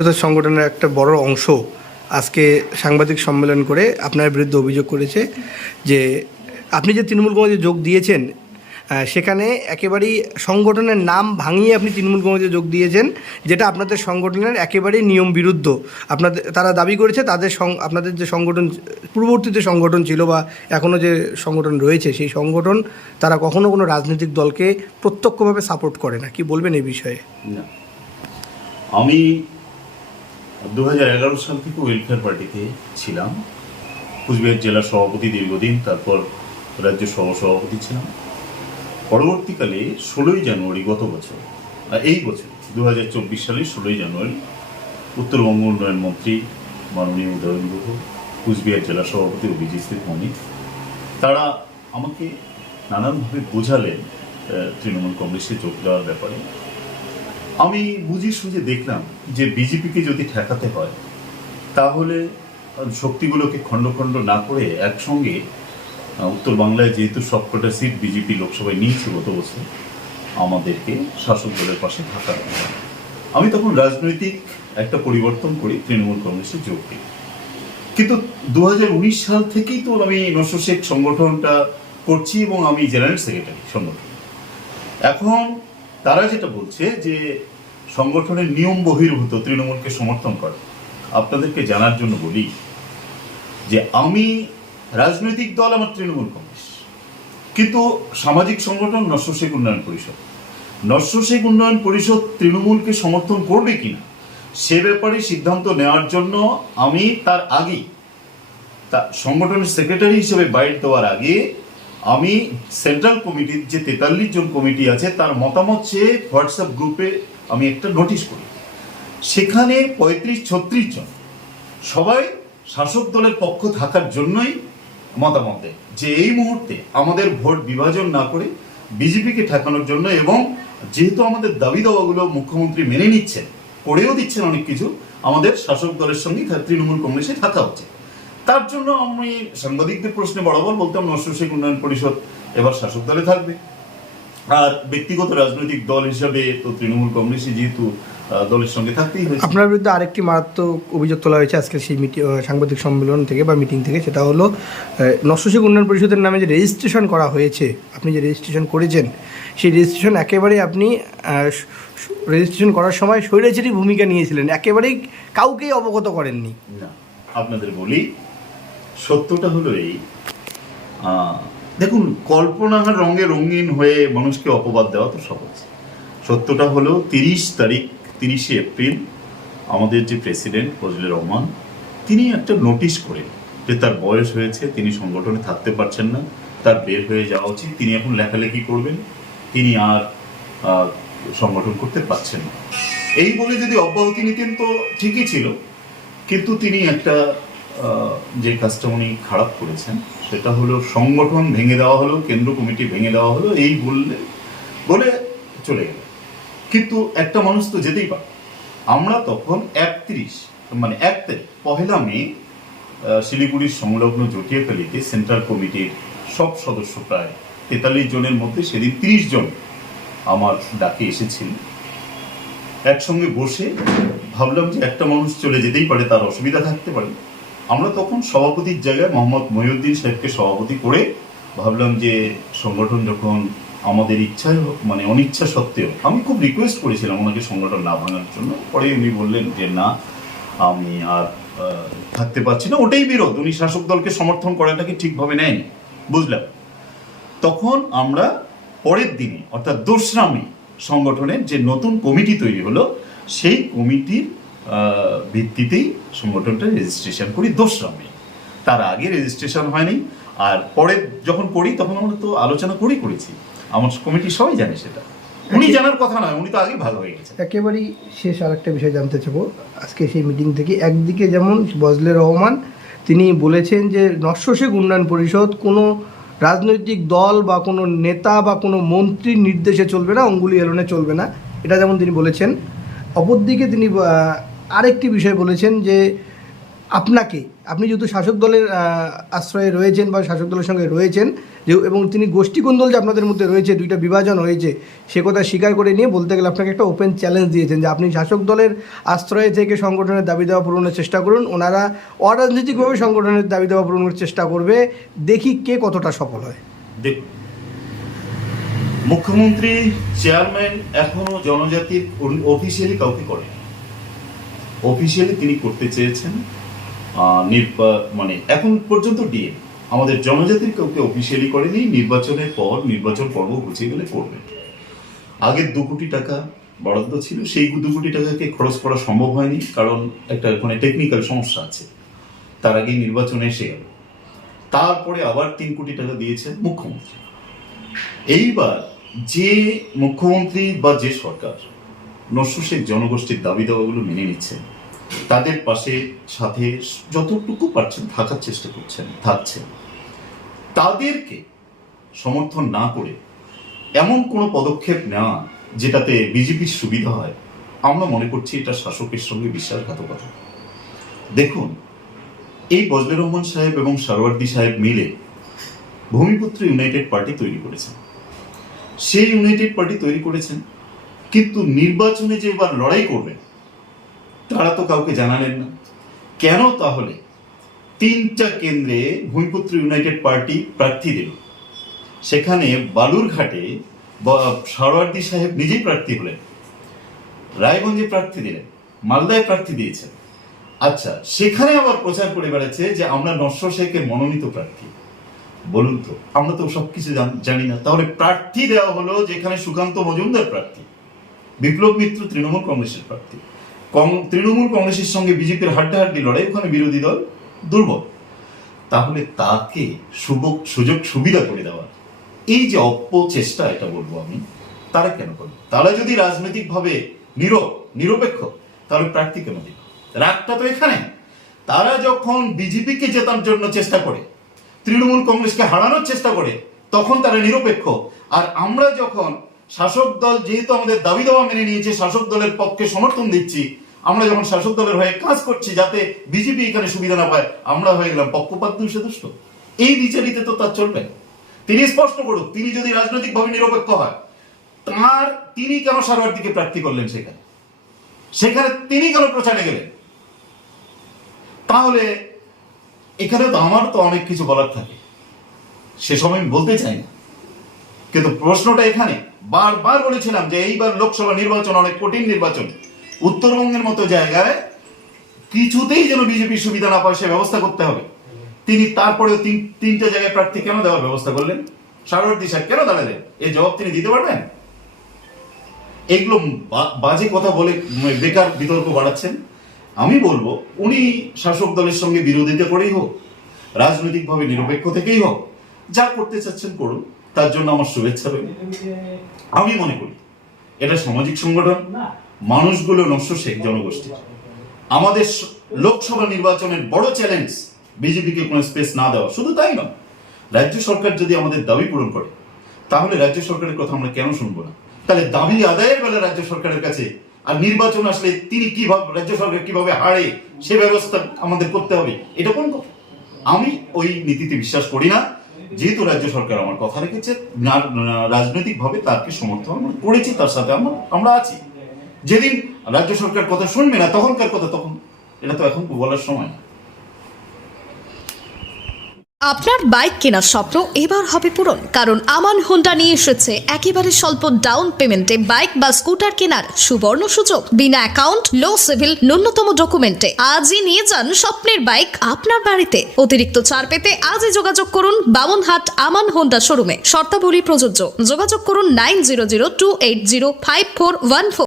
সংগঠনের একটা বড় অংশ আজকে সাংবাদিক সম্মেলন করে আপনার বিরুদ্ধে অভিযোগ করেছে যে আপনি যে তৃণমূল কংগ্রেসে যোগ দিয়েছেন সেখানে একেবারেই সংগঠনের নাম ভাঙিয়ে আপনি তৃণমূল কংগ্রেসে যোগ দিয়েছেন, যেটা আপনাদের সংগঠনের একেবারেই নিয়ম বিরুদ্ধ। তারা দাবি করেছে আপনাদের যে সংগঠন পূর্ববর্তী যে সংগঠন ছিল বা এখনও যে সংগঠন রয়েছে সেই সংগঠন তারা কখনো কোনো রাজনৈতিক দলকে প্রত্যক্ষভাবে সাপোর্ট করে না। কি বলবেন এই বিষয়ে? না, আমি 2011 সাল থেকে ওয়েলফেয়ার পার্টিতে ছিলাম, কুচবিহার জেলা সভাপতি দীর্ঘদিন, তারপর রাজ্য সহসভাপতি ছিলাম। পরবর্তীকালে 16ই জানুয়ারি গত বছর, এই বছর 2024 সালের 16ই জানুয়ারি উত্তরবঙ্গ উন্নয়ন মন্ত্রী মাননীয় উদয়ন গুহ, কুচবিহার জেলা সভাপতি অভিজিৎ ভৌমিক, তারা আমাকে নানানভাবে বোঝালেন তৃণমূল কংগ্রেসে যোগ দেওয়ার ব্যাপারে। আমি বুঝে সুঝে দেখলাম যে বিজেপিকে যদি ঠেকাতে হয় তাহলে শক্তিগুলোকে খণ্ড খণ্ড না করে একসঙ্গে উত্তর বাংলায় যেহেতু সবকটা সিট বিজেপি লোকসভায় নিয়েছে গত বছর, আমাদেরকে শাসক দলের পাশে থাকা হবে। আমি তখন রাজনৈতিক একটা পরিবর্তন করি, তৃণমূল কংগ্রেসে যোগ দিই। কিন্তু 2019 সাল থেকেই তো আমি নশো শেখ সংগঠনটা করছি এবং আমি জেনারেল সেক্রেটারি সংগঠন। এখন তারা যেটা বলছে যে সংগঠনের নিয়ম বহির্ভূত তৃণমূলকে সমর্থন করে, আপনাদেরকে জানার জন্য বলি যে আমি রাজনৈতিক দল আমার তৃণমূল কংগ্রেস, কিন্তু সামাজিক সংগঠন নশো শেখ উন্নয়ন পরিষদ। নশো শেখ উন্নয়ন পরিষদ তৃণমূলকে সমর্থন করবে কিনা সে ব্যাপারে সিদ্ধান্ত নেওয়ার জন্য আমি তার আগেই সংগঠনের সেক্রেটারি হিসেবে বাইট দেওয়ার আগে আমি সেন্ট্রাল কমিটির যে 43 জন কমিটি আছে তার মতামত চেয়ে হোয়াটসঅ্যাপ গ্রুপে আমি একটা নোটিশ করি। সেখানে 35-36 জন সবাই শাসক দলের পক্ষ থাকার জন্যই মতামত দেয় যে এই মুহূর্তে আমাদের ভোট বিভাজন না করে বিজেপিকে ঠেকানোর জন্য, এবং যেহেতু আমাদের দাবি দাওয়াগুলো মুখ্যমন্ত্রী মেনে নিচ্ছেন, করেও দিচ্ছেন অনেক কিছু, আমাদের শাসক দলের সঙ্গে তৃণমূল কংগ্রেসে থাকা উচিত। তার জন্য আমি সাংবাদিকদের প্রশ্নে বরাবর বলতাম নশো শেখ উন্নয়ন পরিষদ এবার শাসক দলে থাকবে। আর ব্যক্তিগত রাজনৈতিক দল হিসাবে তো তৃণমূল কংগ্রেসই যেহেতু দলের সঙ্গে থাকতেই হয়েছে। আপনার বিরুদ্ধে আরেকটি মারাত্মক অভিযোগ তোলা হয়েছে আজকে সেই সাংবাদিক সম্মেলন থেকে বা মিটিং থেকে, সেটা হলো নশো শেখ উন্নয়ন পরিষদের নামে যে রেজিস্ট্রেশন করা হয়েছে, আপনি যে রেজিস্ট্রেশন করেছেন সেই রেজিস্ট্রেশন একেবারেই আপনি রেজিস্ট্রেশন করার সময় স্বৈরাচারী ভূমিকা নিয়েছিলেন, একেবারেই কাউকেই অবগত করেননি। না, আপনাদের বলি সত্যটা হলো এই, দেখুন কল্পনার রঙে রঙিন হয়ে মানুষকে অপবাদ দেওয়া তো সহজ। সত্যটা হলো 30 এপ্রিল আমাদের যে প্রেসিডেন্ট ফজলুর রহমান তিনি একটা নোটিশ করেন যে তার বয়স হয়েছে, তিনি সংগঠনে থাকতে পারছেন না, তার বের হয়ে যাওয়া উচিত, তিনি এখন লেখালেখি করবেন, তিনি আর সংগঠন করতে পারছেন না। এই বলে যদি অব্যাহতি নিতেন তো ঠিকই ছিল, কিন্তু তিনি একটা যে কাজটা উনি খারাপ করেছেন সেটা হলো সংগঠন ভেঙে দেওয়া হলো, কেন্দ্র কমিটি ভেঙে দেওয়া হলো, এই বলে চলে গেল। কিন্তু একটা মানুষ তো যেতেই পারে। আমরা তখন 1 তারিখ 1 মে শিলিগুড়ির সংলগ্ন জটিয়াখালীতে সেন্ট্রাল কমিটির সব সদস্য প্রায় 43 জনের মধ্যে সেদিন 30 জন আমার ডাকে এসেছিলেন। একসঙ্গে বসে ভাবলাম যে একটা মানুষ চলে যেতেই পারে, তার অসুবিধা থাকতে পারে। আমরা তখন সভাপতির জায়গায় মোহাম্মদ মহিউদ্দিন সাহেবকে সভাপতি করে ভাবলাম যে সংগঠন যখন আমাদের ইচ্ছায় অনিচ্ছা সত্ত্বেও, আমি খুব রিকোয়েস্ট করেছিলাম ওনাকে সংগঠন না ভাঙার জন্য, পরে উনি বললেন যে না আমি আর থাকতে পারছি না, ওটাই বিরোধ, উনি শাসক দলকে সমর্থন করাটাকে ঠিকভাবে নেয়নি, বুঝলাম। তখন আমরা পরের দিনে অর্থাৎ 2রা মে সংগঠনের যে নতুন কমিটি তৈরি হলো সেই কমিটির ভিত্তিতেই সংগঠনটা রেজিস্ট্রেশন করি 2রা মে। তার আগে রেজিস্ট্রেশন হয়নি, আর পরে যখন করি তখন আমরা তো আলোচনা করেছি, আমার কমিটি সবাই জানে, সেটা উনি জানার কথা নয়, উনি তো আগেই ভালো হয়ে গেছে। একেবারেই শেষ আর একটা বিষয় জানতে চাবো আজকে সেই মিটিং থেকে। একদিকে যেমন ফজলুর রহমান তিনি বলেছেন যে নশো শেখ উন্নয়ন পরিষদ কোনো রাজনৈতিক দল বা কোনো নেতা বা কোনো মন্ত্রীর নির্দেশে চলবে না, অঙ্গুলি এলনে চলবে না, এটা যেমন তিনি বলেছেন। অপরদিকে তিনি আরেকটি বিষয় বলেছেন যে আপনি যেহেতু শাসক দলের আশ্রয়ে রয়েছেন বা শাসক দলের সঙ্গে রয়েছেন এবং তিনি গোষ্ঠী কুন্দল যে আপনাদের মধ্যে রয়েছে, দুইটা বিভাজন হয়েছে, সে কথা স্বীকার করে নিয়ে বলতে গেলে আপনাকে একটা ওপেন চ্যালেঞ্জ দিয়েছেন যে আপনি শাসক দলের আশ্রয়ে থেকে সংগঠনের দাবি দেওয়া পূরণের চেষ্টা করুন, ওনারা অরাজনৈতিকভাবে সংগঠনের দাবি দেওয়া পূরণের চেষ্টা করবে, দেখি কে কতটা সফল হয়। দেখুন, মুখ্যমন্ত্রী চেয়ারম্যান এখনো জনজাতির অফিসিয়ালি কাউকে করেন, অফিসিয়ালি তিনি করতে চেয়েছেন মানে এখন পর্যন্ত ডিএম আমাদের জনজাতির কাউকে অফিসিয়ালি করেনি। নির্বাচনের পর নির্বাচন পর্ব ঘুচিয়ে গেলে করবে। আগের 2 কোটি টাকা বরাদ্দ ছিল, সেই 2 কোটি টাকাকে খরচ করা সম্ভব হয়নি, কারণ একটা ওখানে টেকনিক্যাল সমস্যা আছে। তার আগেই নির্বাচনে এসে গেল। তারপরে আবার 3 কোটি টাকা দিয়েছেন মুখ্যমন্ত্রী। এইবার যে মুখ্যমন্ত্রী বা যে সরকার নস্য শেখ জনগোষ্ঠীর দাবি দাওয়াগুলো মেনে নিচ্ছেন, তাদের পাশে সাথে যতটুকু পারছেন থাকার চেষ্টা করছেন, থাকছেন, তাদেরকে সমর্থন না করে এমন কোনো পদক্ষেপ নেওয়া যেটাতে বিজেপির সুবিধা হয়, আমরা মনে করছি এটা শাসকের সঙ্গে বিশ্বাসঘাতকতা। দেখুন, এই বজলুর রহমান সাহেব এবং সারওয়ার্দী সাহেব মিলে ভূমিপুত্র ইউনাইটেড পার্টি তৈরি করেছেন। সেই ইউনাইটেড পার্টি তৈরি করেছেন, কিন্তু নির্বাচনে যে এবার লড়াই করবেন তারা তো কাউকে জানালেন না। কেন তাহলে 3টা কেন্দ্রে ভূমিপুত্র ইউনাইটেড পার্টি প্রার্থী দিল? সেখানে বালুরঘাটে সারওয়ার্দী সাহেব নিজেই প্রার্থী হলেন, রায়গঞ্জে প্রার্থী দিলেন, মালদায় প্রার্থী দিয়েছেন। আচ্ছা, সেখানে আবার প্রচার করে বেড়াচ্ছে যে আমরা নস্য শেখের মনোনীত প্রার্থী। বলুন তো, আমরা তো সবকিছু জানি না। তাহলে প্রার্থী দেওয়া হলো যেখানে সুকান্ত মজুমদার প্রার্থী, বিপ্লব মিত্র তৃণমূল কংগ্রেসের প্রার্থী, তৃণমূল কংগ্রেসের সঙ্গে বিজেপির হাড্ডাহাড্ডি লড়াই, ওখানে বিরোধী দল দুর্বল। তাহলে তাকে সুযোগ সুবিধা করে দেওয়া, এই যে অপচেষ্টা, এটা বলবো আমি, তারা কেন করবে? তারা যদি রাজনৈতিকভাবে নিরপেক্ষ, তাহলে প্রার্থী কেন দিল? রাগটা তো এখানে। তারা যখন বিজেপিকে জেতার জন্য চেষ্টা করে, তৃণমূল কংগ্রেসকে হারানোর চেষ্টা করে, তখন তারা নিরপেক্ষ। আর আমরা যখন শাসক দল যেহেতু আমাদের দাবি দাওয়া মেনে নিয়েছে, শাসক দলের পক্ষে সমর্থন দিচ্ছি, আমরা যখন শাসক দলের হয়ে কাজ করছি যাতে বিজেপি এখানে সুবিধা না পায়, আমরা হয়ে গেলাম পক্ষপাত দুষ্ট। এই বিচারিতে তো তার চলবে। তিনি স্পষ্ট করুক, তিনি যদি রাজনৈতিকভাবে নিরপেক্ষ হয়, তিনি কেন সারওয়ার্দীকে প্রার্থী করলেন? সেখানে তিনি কেন প্রচারে গেলেন? তাহলে এখানে তো আমার তো অনেক কিছু বলার থাকে, সে সময় আমি বলতে চাই না, কিন্তু প্রশ্নটা এখানে বারবার বলেছিলাম যে এইবার লোকসভা নির্বাচন অনেক কঠিন নির্বাচন। উত্তরবঙ্গের মতো জায়গায় কিছুতেই যেন বিজেপির সুবিধা না পায় সে ব্যবস্থা করতে হবে। তিনি তারপরেও 3টে জায়গায় প্রার্থী কেন দেওয়ার ব্যবস্থা করলেন? সারওয়ার্দী সাহেব কেন দাঁড়ালেন? এই জবাব তিনি দিতে পারবেন? এগুলো বাজে কথা বলে বেকার বিতর্ক বাড়াচ্ছেন। আমি বলবো, উনি শাসক দলের সঙ্গে বিরোধিতা করেই হোক, রাজনৈতিকভাবে নিরপেক্ষ থেকেই হোক, যা করতে চাচ্ছেন করুন, তার জন্য আমার শুভেচ্ছা রইল। আমি মনে করি এটা সামাজিক সংগঠন, মানুষগুলো নস্য শেখ জনগোষ্ঠী। আমাদের লোকসভা নির্বাচনের বড় চ্যালেঞ্জ বিজেপিকে কোনো স্পেস না দেওয়া। শুধু তাই নয়, রাজ্য সরকার যদি আমাদের দাবি পূরণ করে, তাহলে রাজ্য সরকারের কথা আমরা কেন শুনবো না? তাহলে দাবি আদায়ের বেলা রাজ্য সরকারের কাছে, আর নির্বাচন আসলে তিনি কিভাবে, রাজ্য সরকার কিভাবে হারে সে ব্যবস্থা আমাদের করতে হবে, এটা কোন কথা? আমি ওই নীতিতে বিশ্বাস করি না। যেহেতু রাজ্য সরকার আমার কথা রেখেছে, রাজনৈতিকভাবে তাকে সমর্থন করেছি, তার সাথে আমরা আছি। যেদিন রাজ্য সরকার কথা শুনবে না, তখনকার কথা তখন, এটা তো এখন বলার সময় না। আপনার বাইক কেনার স্বপ্ন এবার হবে পূরণ, কারণ আমান হোন্ডা নিয়ে এসেছে একেবারে স্বল্প ডাউন পেমেন্টে বাইক বা স্কুটার কেনার সুবর্ণ সুযোগ। বিনা অ্যাকাউন্ট, লো সিভিল, ন্যূনতম ডকুমেন্টে আজই নিয়ে যান স্বপ্নের বাইক আপনার বাড়িতে। অতিরিক্ত ছাড় পেতে আজই যোগাযোগ করুন বামনহাট আমান হোন্ডা শোরুমে। শর্তাবলী প্রযোজ্য। যোগাযোগ করুন 9002805414।